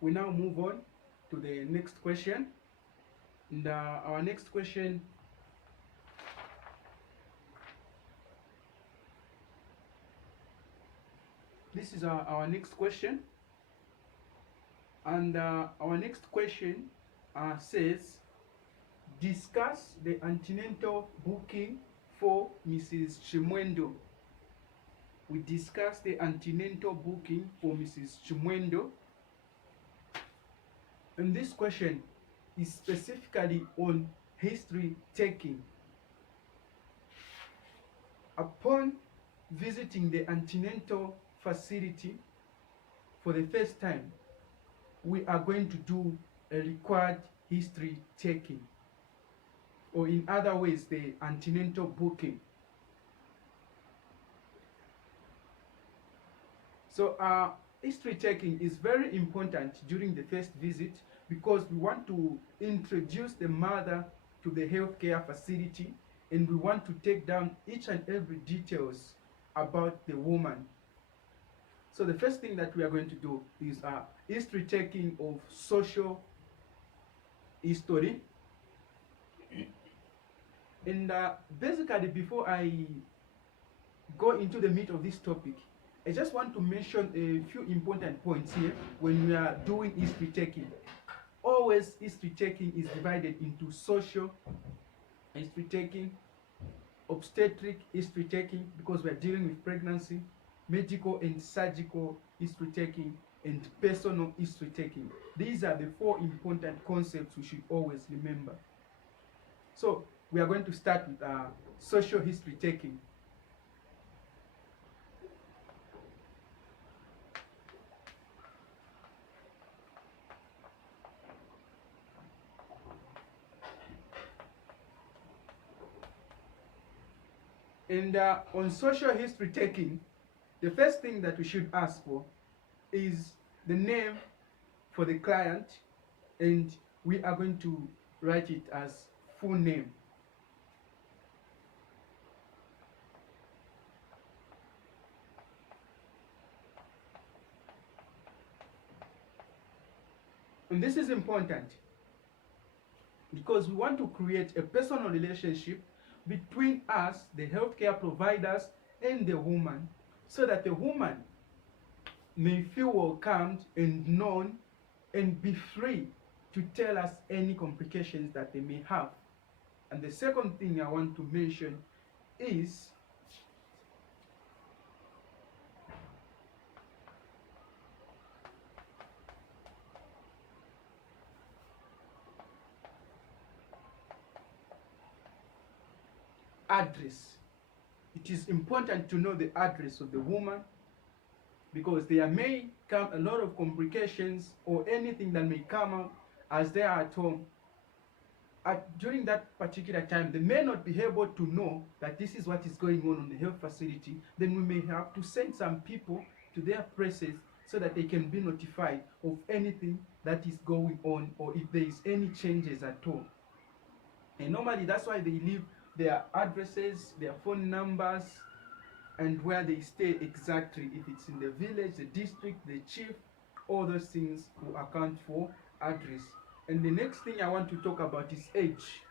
we now move on to the next question. And our next question, this is our next question. And our next question says, discuss the antenatal booking for Mrs. Chimwendo. We discuss the antenatal booking for Mrs. Chimwendo. And this question is specifically on history taking. Upon visiting the antenatal facility for the first time, we are going to do a required history taking, or in other ways, the antenatal booking. So history taking is very important during the first visit because we want to introduce the mother to the healthcare facility, and we want to take down each and every details about the woman. So the first thing that we are going to do is history taking of social history. And basically, before I go into the meat of this topic, I just want to mention a few important points here when we are doing history taking. Always history taking is divided into social history taking, obstetric history taking, because we are dealing with pregnancy, medical and surgical history taking, and personal history taking. These are the four important concepts we should always remember. So we are going to start with social history taking. And on social history taking, the first thing that we should ask for is the name for the client, and we are going to write it as full name. And this is important because we want to create a personal relationship between us, the healthcare providers, and the woman, so that the woman may feel welcomed and known and be free to tell us any complications that they may have. And the second thing I want to mention is address. It is important to know the address of the woman because there may come a lot of complications or anything that may come out as they are at home. During that particular time, they may not be able to know that this is what is going on the health facility. Then we may have to send some people to their places so that they can be notified of anything that is going on or if there is any changes at all. And normally that's why they leave their addresses, their phone numbers, and where they stay exactly. If it's in the village, the district, the chief, all those things will account for address. And the next thing I want to talk about is age.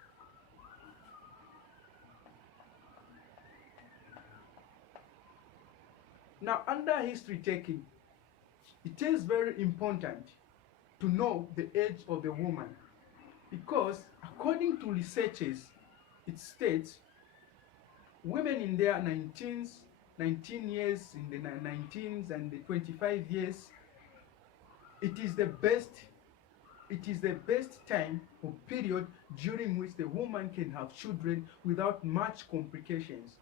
Now, under history taking, it is very important to know the age of the woman because according to researchers, it states women in their 19s, 19 years, in the 19s and the 25 years, it is the best time or period during which the woman can have children without much complications.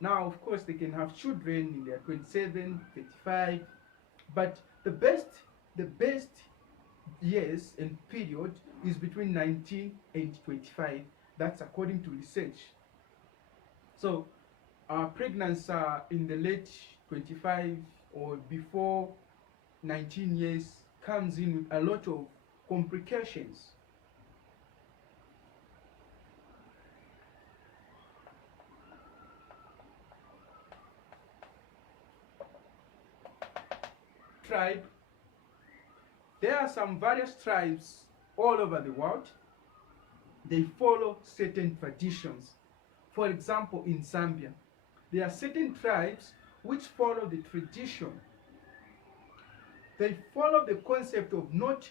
Now, of course, they can have children in their 27, 35, but the best years and period is between 19 and 25. That's according to research. So, pregnancy in the late 25 or before 19 years comes in with a lot of complications. Tribe, There are some various tribes all over the world. They follow certain traditions. For example, in Zambia, there are certain tribes which follow the tradition. They follow the concept of not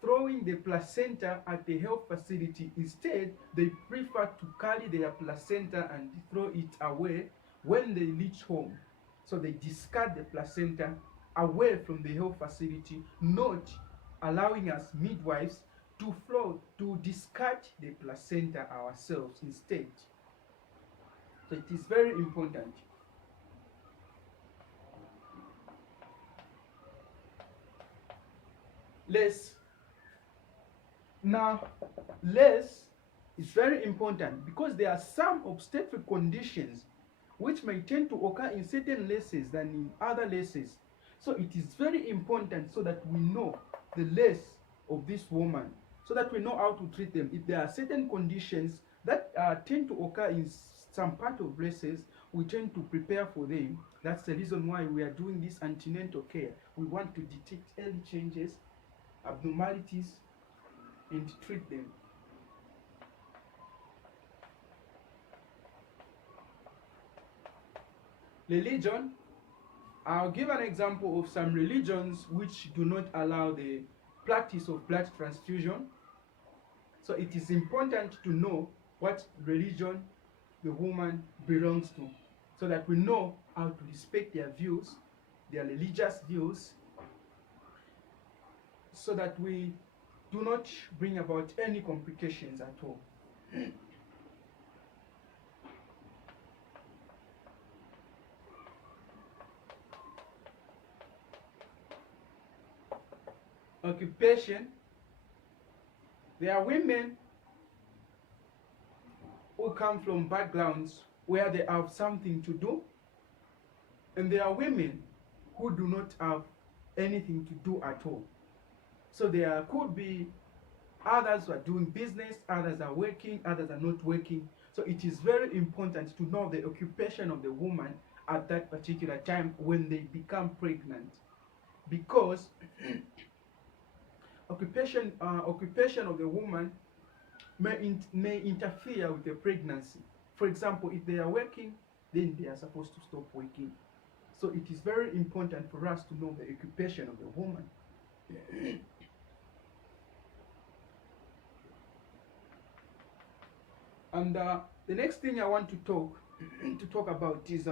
throwing the placenta at the health facility. Instead, they prefer to carry their placenta and throw it away when they reach home. So they discard the placenta away from the health facility, not allowing us midwives to discard the placenta ourselves instead. So it is very important. Less. Now, less is very important because there are some obstetric conditions which may tend to occur in certain races than in other races. So it is very important so that we know the race of this woman, so that we know how to treat them. If there are certain conditions that tend to occur in some part of races, we tend to prepare for them. That's the reason why we are doing this antenatal care. We want to detect early changes, abnormalities, and treat them. Religion. I'll give an example of some religions which do not allow the practice of blood transfusion. So it is important to know what religion the woman belongs to, so that we know how to respect their views, their religious views, so that we do not bring about any complications at all. Occupation. There are women who come from backgrounds where they have something to do, and there are women who do not have anything to do at all. So there could be others who are doing business, others are working, others are not working. So it is very important to know the occupation of the woman at that particular time when they become pregnant, because occupation of the woman may interfere with the pregnancy. For example, if they are working, then they are supposed to stop working. So it is very important for us to know the occupation of the woman. And the next thing I want to talk about is